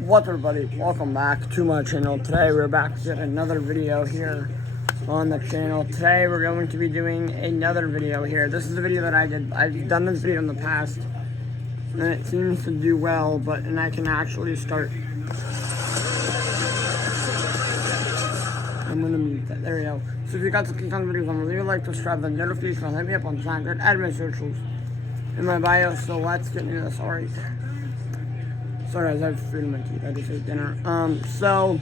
What's up, everybody? Welcome back to my channel. Today we're back with another video here on the channel. Today we're going to be doing another video here. This is a video that I did. I've done this video in the past and it seems to do well, and I can actually start. I'm gonna mute that. There we go. So if you got to click on the videos, I'm gonna leave a like, subscribe, the notification, hit me up on Snapchat, add my socials in my bio. So let's get into this. Alright. Sorry guys, I have food in my teeth. I just ate dinner. So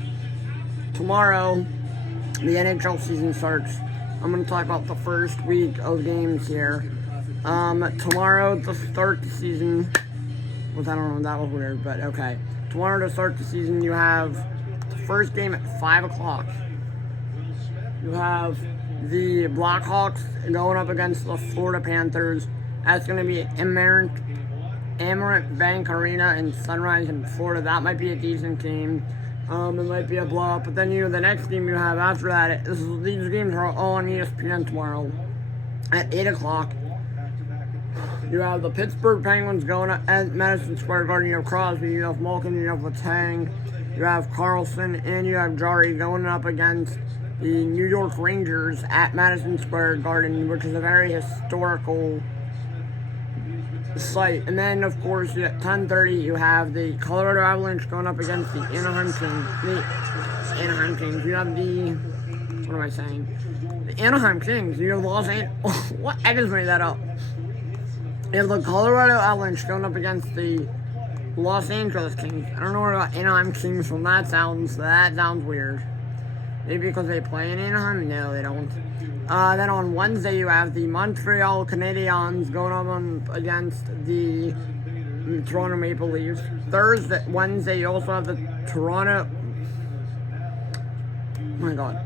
tomorrow the NHL season starts. I'm gonna talk about the first week of games here. Tomorrow to start the season, which I don't know, that was weird, but okay. Tomorrow to start the season, you have the first game at 5 o'clock. You have the Blackhawks going up against the Florida Panthers. That's gonna be at Amerant Bank Arena in Sunrise in Florida. That might be a decent game. It might be a blowout. But then, the next game you have after that, these games are all on ESPN tomorrow at 8 o'clock. You have the Pittsburgh Penguins going at Madison Square Garden. You have Crosby, you have Malkin, you have Letang, you have Carlson, and you have Jari going up against the New York Rangers at Madison Square Garden, which is a very historical site. And then, of course, at 10:30, you have the Colorado Avalanche going up against the Anaheim Kings. You have the, what am I saying? The Anaheim Kings. You have Los Angeles. What? I just made that up. You have the Colorado Avalanche going up against the Los Angeles Kings. I don't know what about Anaheim Kings from that sounds weird. Maybe because they play in Anaheim? No, they don't. Then on Wednesday, you have the Montreal Canadiens going up against the Toronto Maple Leafs. Wednesday, you also have the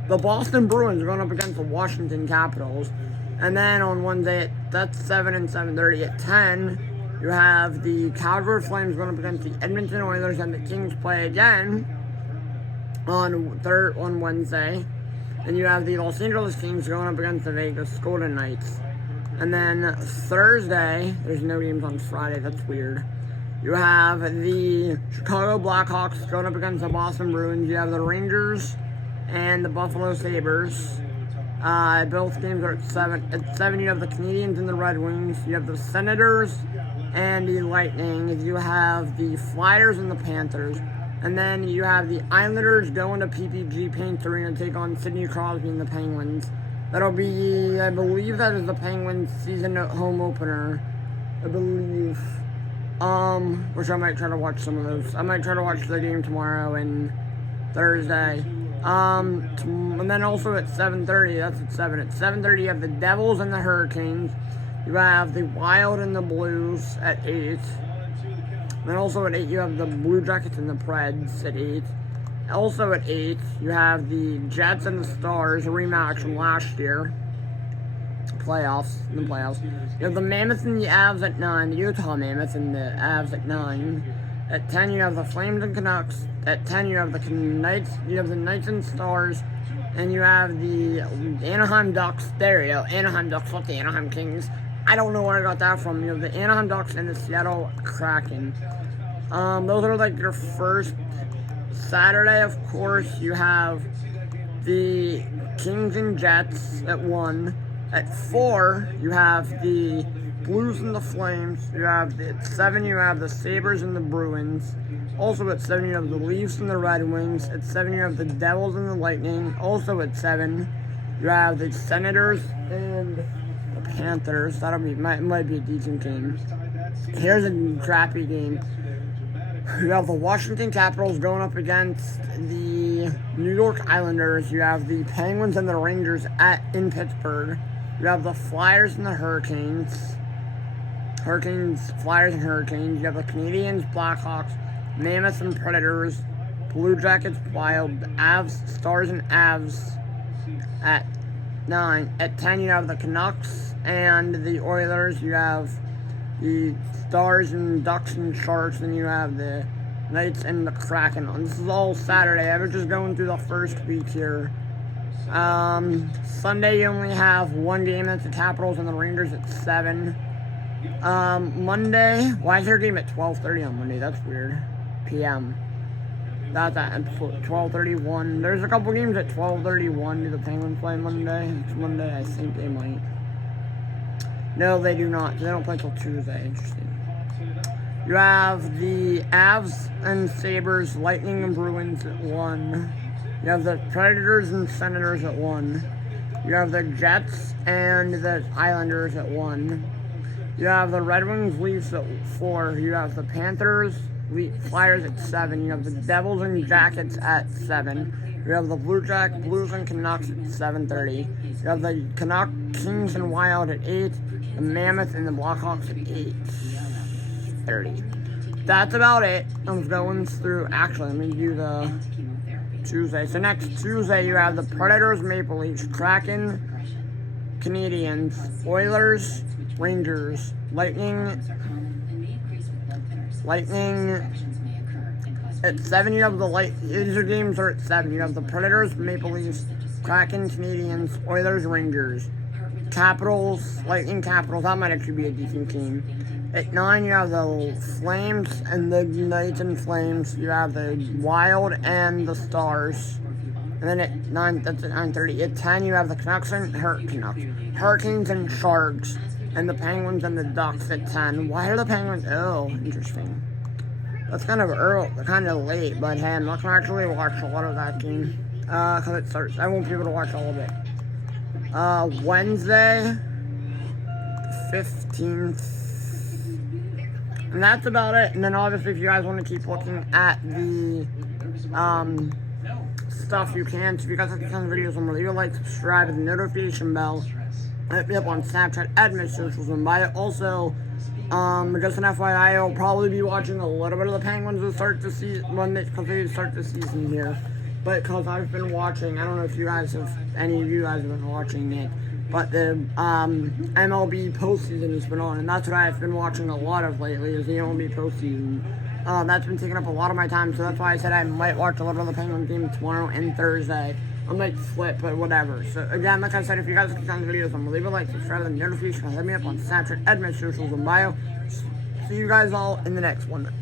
the Boston Bruins going up against the Washington Capitals. And then on Wednesday, that's 7 and 7:30. At 10, you have the Calgary Flames going up against the Edmonton Oilers, and the Kings play again on Wednesday. And you have the Los Angeles Kings going up against the Vegas Golden Knights. And then Thursday, there's no games on Friday, that's weird. You have the Chicago Blackhawks going up against the Boston Bruins. You have the Rangers and the Buffalo Sabres. Both games are at 7. At 7, you have the Canadiens and the Red Wings. You have the Senators and the Lightning. You have the Flyers and the Panthers. And then you have the Islanders going to PPG Paints Arena to take on Sidney Crosby and the Penguins. That'll be, I believe that is the Penguins season home opener. I believe. Which I might try to watch some of those. I might try to watch the game tomorrow and Thursday. And then also at 7:30, that's at 7. At 7:30, you have the Devils and the Hurricanes. You have the Wild and the Blues at 8. Then also at 8, you have the Blue Jackets and the Preds at 8. Also at 8, you have the Jets and the Stars, a rematch from last year. In the playoffs. You have the Mammoths and the Avs at 9, the Utah Mammoths and the Avs at 9. At 10, you have the Flames and Canucks. At 10, you have the Knights. You have the Knights and Stars. And you have the Anaheim Ducks. There you go. Anaheim Ducks, not the Anaheim Kings. I don't know where I got that from. You have the Anaheim Ducks and the Seattle Kraken. Those are like your first. Saturday, of course, you have the Kings and Jets at 1. At 4, you have the Blues and the Flames. At 7, you have the Sabres and the Bruins. Also at 7, you have the Leafs and the Red Wings. At 7, you have the Devils and the Lightning. Also at 7, you have the Senators and the Panthers. Might be a decent game. Here's a crappy game. You have the Washington Capitals going up against the New York Islanders. You have the Penguins and the Rangers in Pittsburgh. You have the Flyers and the Hurricanes. Flyers and Hurricanes. You have the Canadiens, Blackhawks, Mammoths and Predators, Blue Jackets, Wild, Avs, Stars and Avs at 9. At 10, you have the Canucks and the Oilers. You have the Stars and Ducks and Sharks, and you have the Knights and the Kraken. And this is all Saturday. I was just going through the first week here. Sunday, you only have one game. That's the Capitals and the Rangers at 7. Monday, why is there a game at 12:30 on Monday? That's weird. PM. That's at 12:31. There's a couple games at 12:31. Do the Penguins play Monday? It's Monday. I think they might. No, they do not. They don't play till Tuesday. Interesting. You have the Avs and Sabres, Lightning and Bruins at 1. You have the Predators and Senators at 1. You have the Jets and the Islanders at 1. You have the Red Wings, Leafs at 4. You have the Panthers, Flyers at 7. You have the Devils and Jackets at 7. You have the Blues and Canucks at 7:30. You have the Kings and Wild at 8. The Mammoth and the Blackhawks at 8:30. That's about it. I'm going through. Actually, let me do the Tuesday. So next Tuesday, you have the Predators, Maple Leafs, Kraken, Canadiens, Oilers, Rangers, Lightning at 7. You have these are games are at 7. You have the Predators, Maple Leafs, Kraken, Canadiens, Oilers, Rangers, Capitals, Lightning, Capitals. That might actually be a decent team. At 9, you have the Flames and the Knights and Flames. You have the Wild and the Stars. And then at 9, that's at 9:30. At 10, you have the Hurricanes and Sharks. And the Penguins and the Ducks at 10. Why are the Penguins? Oh, interesting. That's kind of early, kind of late, but hey, I'm not going to actually watch a lot of that game. Because it starts. I won't be able to watch all of it. Wednesday, 15th. And that's about it. And then obviously if you guys want to keep looking at the stuff, you can. So if you guys like these kinds of videos, I'm going to leave a like, subscribe, and the notification bell. Hit me up on Snapchat at my socials and buy it. Also, just an FYI, I'll probably be watching a little bit of the Penguins to start the season because they start the season here. But because I've been watching, I don't know if any of you guys have been watching it, but the MLB postseason has been on, and that's what I've been watching a lot of lately, is the MLB postseason. That's been taking up a lot of my time, so that's why I said I might watch a little of the Penguins game tomorrow and Thursday. I might flip, but whatever. So again, like I said, if you guys like these videos, I'm gonna leave a like, subscribe, and notification, hit me up on Snapchat, at my socials and bio. See you guys all in the next one.